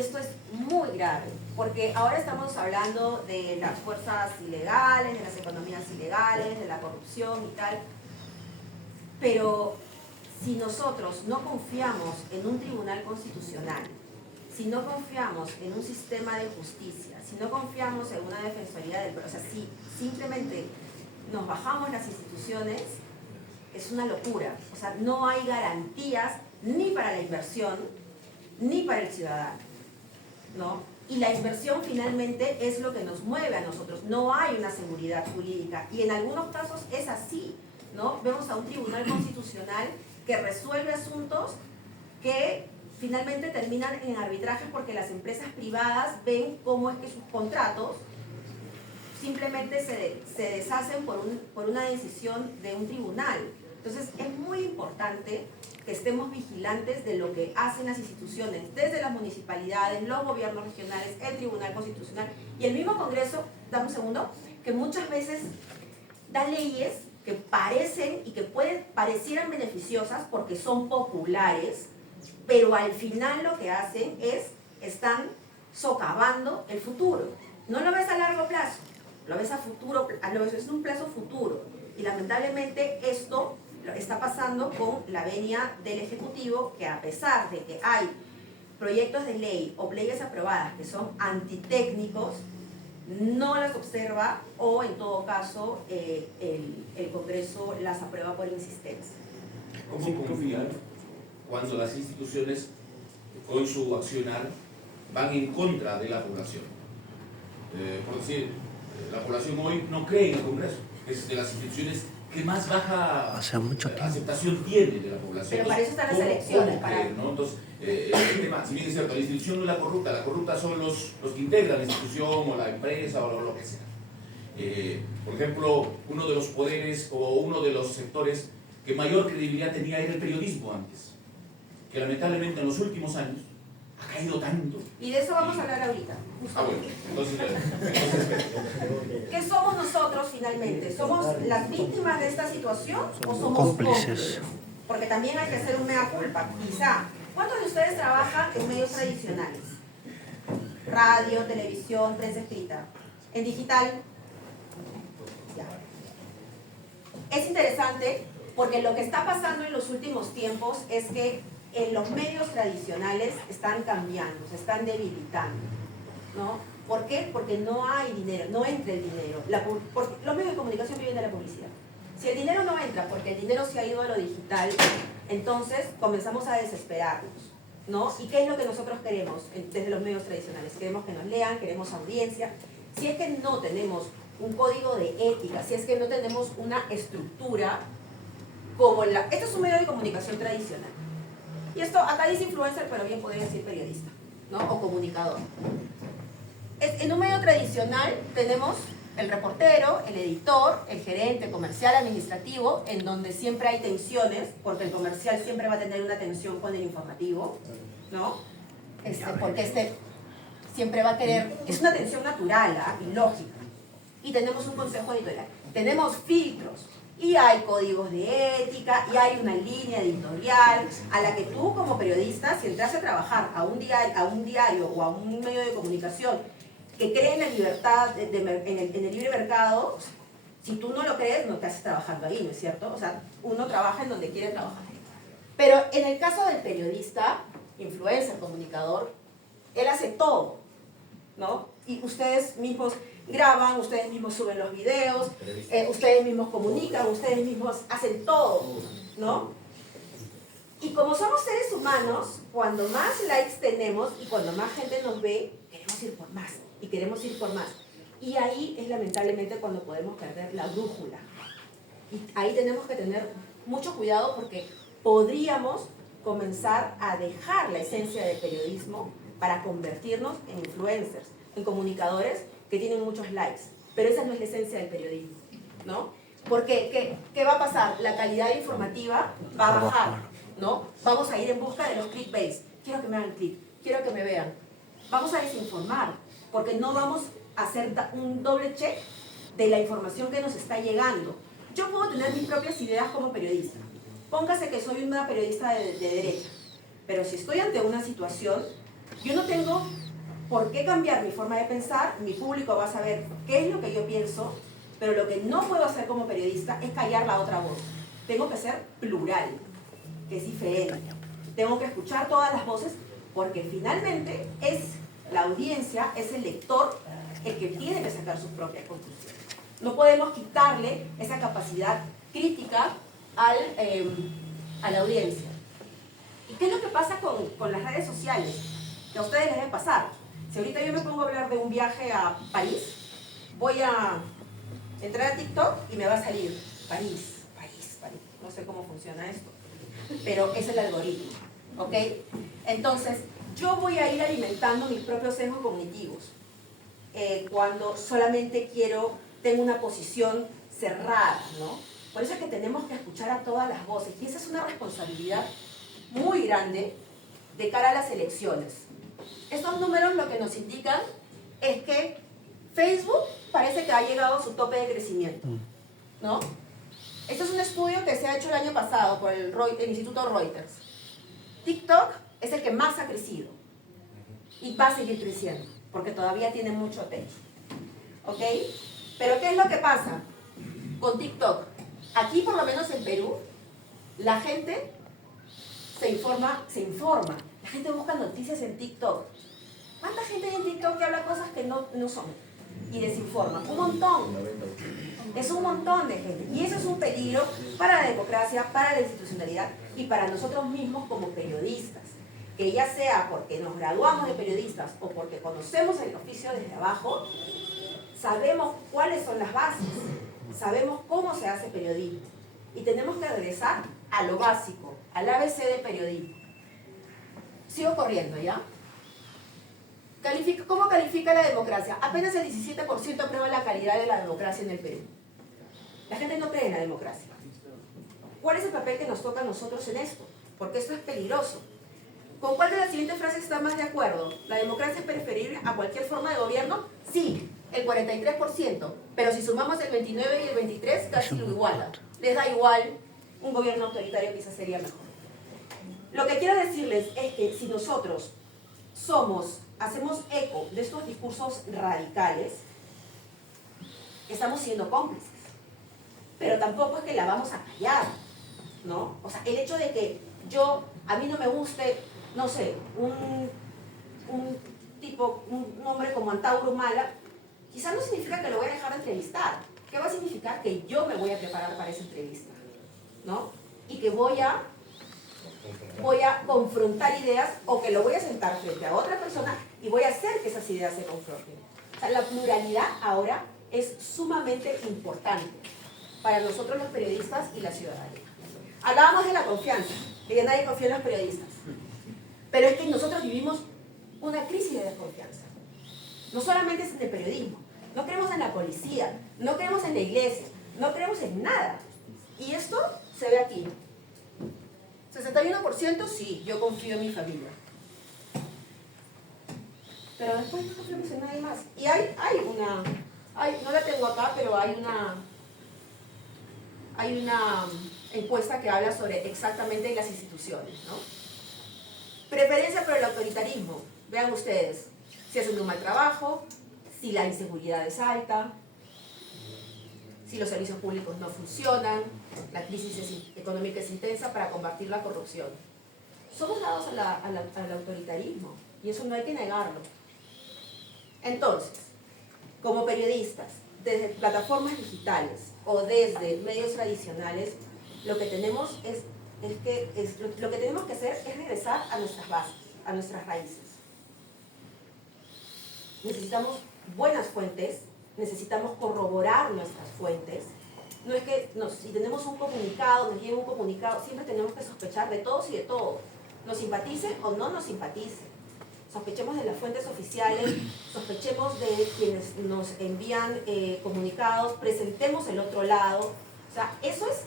esto es muy grave, porque ahora estamos hablando de las fuerzas ilegales, de las economías ilegales, de la corrupción y tal, pero si nosotros no confiamos en un tribunal constitucional, si no confiamos en un sistema de justicia, si no confiamos en una defensoría del pueblo, o sea, si simplemente nos bajamos las instituciones, es una locura. O sea, no hay garantías ni para la inversión, ni para el ciudadano, ¿no? Y la inversión finalmente es lo que nos mueve a nosotros. No hay una seguridad jurídica. Y en algunos casos es así, ¿no? Vemos a un tribunal constitucional que resuelve asuntos que finalmente terminan en arbitrajes porque las empresas privadas ven cómo es que sus contratos simplemente se deshacen por una decisión de un tribunal. Entonces es muy importante que estemos vigilantes de lo que hacen las instituciones, desde las municipalidades, los gobiernos regionales, el Tribunal Constitucional y el mismo Congreso, dame un segundo, que muchas veces da leyes que parecen y que parecieran beneficiosas porque son populares, pero al final lo que hacen es, están socavando el futuro. No lo ves a largo plazo, lo ves a futuro, lo ves en un plazo futuro. Y lamentablemente esto está pasando con la venia del Ejecutivo, que a pesar de que hay proyectos de ley o leyes aprobadas que son antitécnicos, no las observa o en todo caso el Congreso las aprueba por insistencia. ¿Cómo confiar cuando las instituciones con su accionar van en contra de la población? Por decir, la población hoy no cree en el Congreso, es de las instituciones que más baja aceptación tiene de la población. Pero para eso están las elecciones. ¿Cómo creer, no? Entonces, el tema, si bien es cierto, la institución no es la corrupta son los que integran la institución o la empresa o lo que sea. Por ejemplo, uno de los poderes o uno de los sectores que mayor credibilidad tenía era el periodismo antes, que lamentablemente en los últimos años ha caído tanto. Y de eso vamos a hablar ahorita. Bueno, entonces ¿qué somos nosotros finalmente? ¿Somos las víctimas de esta situación o somos cómplices? Porque también hay que hacer un mea culpa, quizá. ¿Cuántos de ustedes trabajan en medios tradicionales? Radio, televisión, prensa escrita. ¿En digital? Ya. Es interesante porque lo que está pasando en los últimos tiempos es que los medios tradicionales están cambiando, se están debilitando, ¿no? ¿Por qué? Porque no hay dinero, no entra el dinero. Porque los medios de comunicación viven de la publicidad. Si el dinero no entra porque el dinero se ha ido a lo digital, entonces comenzamos a desesperarnos, ¿no? ¿Y qué es lo que nosotros queremos desde los medios tradicionales? Queremos que nos lean, queremos audiencia. Si es que no tenemos un código de ética, si es que no tenemos una estructura como Esto es un medio de comunicación tradicional. Y esto, acá dice influencer, pero bien podría decir periodista, ¿no? O comunicador. En un medio tradicional tenemos el reportero, el editor, el gerente comercial, administrativo, en donde siempre hay tensiones, porque el comercial siempre va a tener una tensión con el informativo, ¿no? Porque siempre va a querer... Es una tensión natural, y lógica. Y tenemos un consejo editorial. Tenemos filtros. Y hay códigos de ética, y hay una línea editorial a la que tú como periodista, si entras a trabajar a un diario o a un medio de comunicación que cree en la libertad, en el libre mercado, si tú no lo crees, no te haces trabajando ahí, ¿no es cierto? O sea, uno trabaja en donde quiere trabajar. Pero en el caso del periodista, influencer, comunicador, él hace todo, ¿no? Y ustedes mismos graban, ustedes mismos suben los videos, ustedes mismos comunican, ustedes mismos hacen todo, ¿no? Y como somos seres humanos, cuando más likes tenemos y cuando más gente nos ve, queremos ir por más, y queremos ir por más. Y ahí es lamentablemente cuando podemos perder la brújula. Y ahí tenemos que tener mucho cuidado porque podríamos comenzar a dejar la esencia del periodismo para convertirnos en influencers, en comunicadores que tienen muchos likes, pero esa no es la esencia del periodismo, ¿no? Porque, ¿qué va a pasar? La calidad informativa va a bajar, ¿no? Vamos a ir en busca de los clickbaits. Quiero que me hagan click, quiero que me vean. Vamos a desinformar, porque no vamos a hacer un doble check de la información que nos está llegando. Yo puedo tener mis propias ideas como periodista. Póngase que soy una periodista de derecha, pero si estoy ante una situación, Yo no tengo por qué cambiar mi forma de pensar, mi público va a saber qué es lo que yo pienso, pero lo que no puedo hacer como periodista es callar la otra voz. Tengo que ser plural, que es diferente. Tengo que escuchar todas las voces porque finalmente es la audiencia, es el lector el que tiene que sacar sus propias conclusiones. No podemos quitarle esa capacidad crítica a la audiencia. ¿Y qué es lo que pasa con las redes sociales? Que a ustedes les debe pasar. Si ahorita yo me pongo a hablar de un viaje a París, voy a entrar a TikTok y me va a salir París. No sé cómo funciona esto, pero es el algoritmo, ¿ok? Entonces, yo voy a ir alimentando mis propios sesgos cognitivos cuando solamente tengo una posición cerrada, ¿no? Por eso es que tenemos que escuchar a todas las voces y esa es una responsabilidad muy grande de cara a las elecciones. Estos números lo que nos indican es que Facebook parece que ha llegado a su tope de crecimiento, ¿no? Este es un estudio que se ha hecho el año pasado por el Instituto Reuters. TikTok es el que más ha crecido y va a seguir creciendo porque todavía tiene mucho techo, ¿ok? Pero ¿qué es lo que pasa con TikTok? Aquí, por lo menos en Perú, la gente se informa. La gente busca noticias en TikTok. ¿Cuánta gente hay en TikTok que habla cosas que no son? Y desinforma. Un montón. Es un montón de gente. Y eso es un peligro para la democracia, para la institucionalidad y para nosotros mismos como periodistas. Que ya sea porque nos graduamos de periodistas o porque conocemos el oficio desde abajo, sabemos cuáles son las bases, sabemos cómo se hace periodismo. Y tenemos que regresar a lo básico, al ABC del periodismo. Sigo corriendo, ¿ya? ¿Cómo califica la democracia? Apenas el 17% aprueba la calidad de la democracia en el Perú. La gente no cree en la democracia. ¿Cuál es el papel que nos toca a nosotros en esto? Porque esto es peligroso. ¿Con cuál de las siguientes frases está más de acuerdo? ¿La democracia es preferible a cualquier forma de gobierno? Sí, el 43%. Pero si sumamos el 29 y el 23, casi lo iguala. Les da igual, un gobierno autoritario quizás sería mejor. Lo que quiero decirles es que si nosotros hacemos eco de estos discursos radicales, estamos siendo cómplices. Pero tampoco es que la vamos a callar, ¿no? O sea, el hecho de que a mí no me guste, no sé, un hombre como Antauro Humala, quizás no significa que lo voy a dejar de entrevistar. ¿Qué va a significar? Que yo me voy a preparar para esa entrevista, ¿no? Y que voy a confrontar ideas o que lo voy a sentar frente a otra persona y voy a hacer que esas ideas se confronten. O sea, la pluralidad ahora es sumamente importante para nosotros los periodistas y la ciudadanía. Hablábamos de la confianza, de que nadie confía en los periodistas. Pero es que nosotros vivimos una crisis de desconfianza. No solamente es en el periodismo, no creemos en la policía, no creemos en la iglesia, no creemos en nada. Y esto se ve aquí. 61% sí, yo confío en mi familia. Pero después no confiamos en nadie más. Y no la tengo acá, pero hay una encuesta que habla sobre exactamente las instituciones, ¿no? Preferencia por el autoritarismo. Vean ustedes, si hacen un mal trabajo, si la inseguridad es alta, si los servicios públicos no funcionan, la crisis económica es intensa para combatir la corrupción. Somos dados al autoritarismo y eso no hay que negarlo. Entonces, como periodistas, desde plataformas digitales o desde medios tradicionales, lo que tenemos que hacer es regresar a nuestras bases, a nuestras raíces. Necesitamos buenas fuentes, necesitamos corroborar nuestras fuentes. No es que si tenemos un comunicado, nos llega un comunicado, siempre tenemos que sospechar de todos y de todo. Nos simpatice o no nos simpatice. Sospechemos de las fuentes oficiales, sospechemos de quienes nos envían comunicados, presentemos el otro lado. O sea, eso es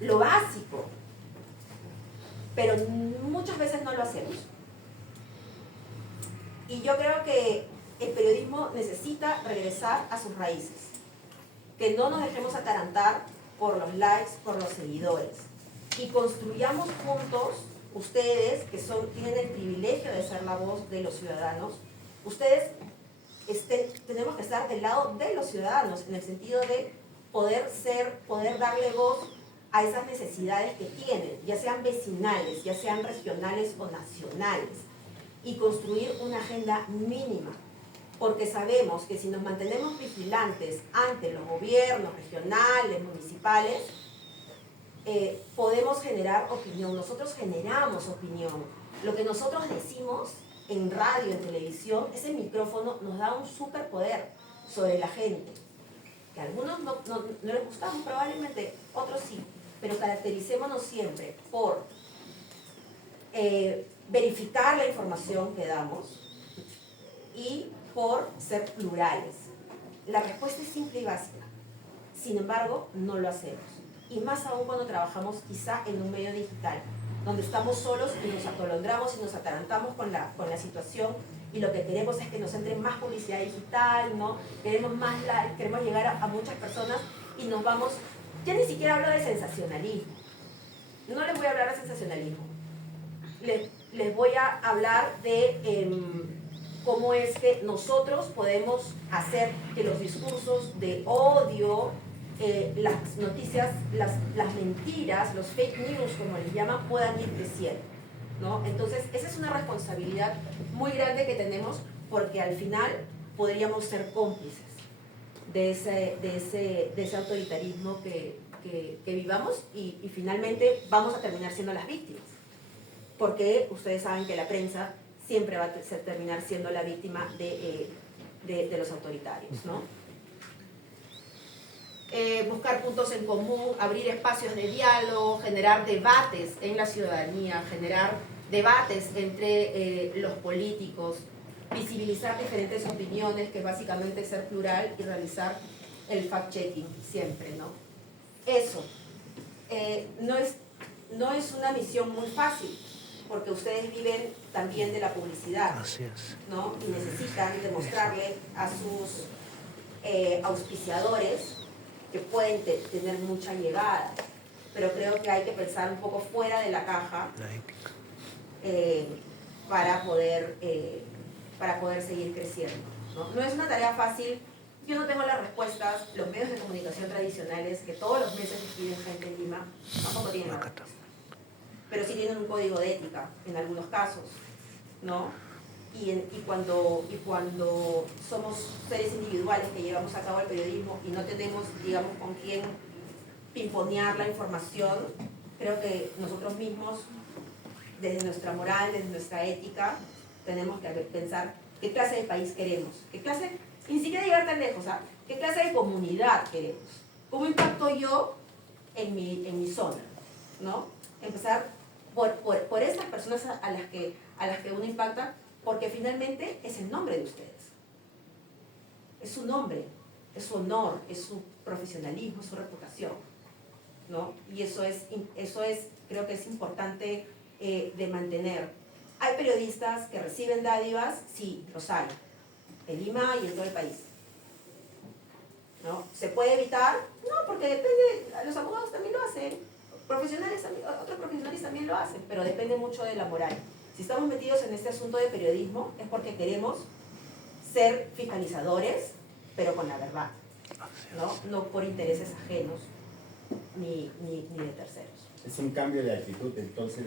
lo básico. Pero muchas veces no lo hacemos. Y yo creo que el periodismo necesita regresar a sus raíces. Que no nos dejemos atarantar por los likes, por los seguidores. Y construyamos juntos ustedes, que tienen el privilegio de ser la voz de los ciudadanos, ustedes tenemos que estar del lado de los ciudadanos, en el sentido de poder darle voz a esas necesidades que tienen, ya sean vecinales, ya sean regionales o nacionales, y construir una agenda mínima, porque sabemos que si nos mantenemos vigilantes ante los gobiernos regionales, municipales, podemos generar opinión. Nosotros generamos opinión. Lo que nosotros decimos en radio, en televisión, ese micrófono nos da un superpoder sobre la gente, que a algunos no les gustamos, probablemente otros sí, pero caractericémonos siempre por verificar la información que damos y por ser plurales. La respuesta es simple y básica. Sin embargo, no lo hacemos. Y más aún cuando trabajamos quizá en un medio digital, donde estamos solos y nos atolondramos y nos atarantamos con la situación, y lo que queremos es que nos entre más publicidad digital, ¿no? Queremos más like, queremos llegar a muchas personas y nos vamos. Ya ni siquiera hablo de sensacionalismo. No les voy a hablar de sensacionalismo. Les voy a hablar de cómo es que nosotros podemos hacer que los discursos de odio, las noticias, las mentiras, los fake news, como les llaman, puedan ir creciendo, ¿no? Entonces, esa es una responsabilidad muy grande que tenemos, porque al final podríamos ser cómplices de ese autoritarismo que vivamos, y finalmente vamos a terminar siendo las víctimas, porque ustedes saben que la prensa siempre va a terminar siendo la víctima de los autoritarios, ¿no? Buscar puntos en común, abrir espacios de diálogo, generar debates en la ciudadanía, generar debates entre los políticos, visibilizar diferentes opiniones, que básicamente es ser plural, y realizar el fact-checking siempre, ¿no? Eso no es una misión muy fácil, porque ustedes viven también de la publicidad, ¿no? Y necesitan demostrarle a sus auspiciadores que pueden tener mucha llegada, pero creo que hay que pensar un poco fuera de la caja para poder seguir creciendo, ¿no? No es una tarea fácil. Yo no tengo las respuestas. Los medios de comunicación tradicionales, que todos los meses escriben gente en Lima, tampoco tienen la respuesta, pero sí tienen un código de ética en algunos casos, ¿no? Y cuando somos seres individuales que llevamos a cabo el periodismo y no tenemos, digamos, con quién pimponear la información, creo que nosotros mismos, desde nuestra moral, desde nuestra ética, tenemos que pensar qué clase de país queremos, y ni siquiera llegar tan lejos, ¿sabes? ¿Qué clase de comunidad queremos? ¿Cómo impacto yo en mi zona? ¿No? Empezar por estas personas a las que uno impacta, porque finalmente es el nombre de ustedes. Es su nombre, es su honor, es su profesionalismo, es su reputación, ¿no? Y eso es creo que es importante de mantener. ¿Hay periodistas que reciben dádivas? Sí, los hay. En Lima y en todo el país, ¿no? ¿Se puede evitar? No, porque depende. Los abogados también lo hacen, otros profesionales también lo hacen, pero depende mucho de la moral. Si estamos metidos en este asunto de periodismo es porque queremos ser fiscalizadores, pero con la verdad, no por intereses ajenos ni de terceros. Es un cambio de actitud, entonces.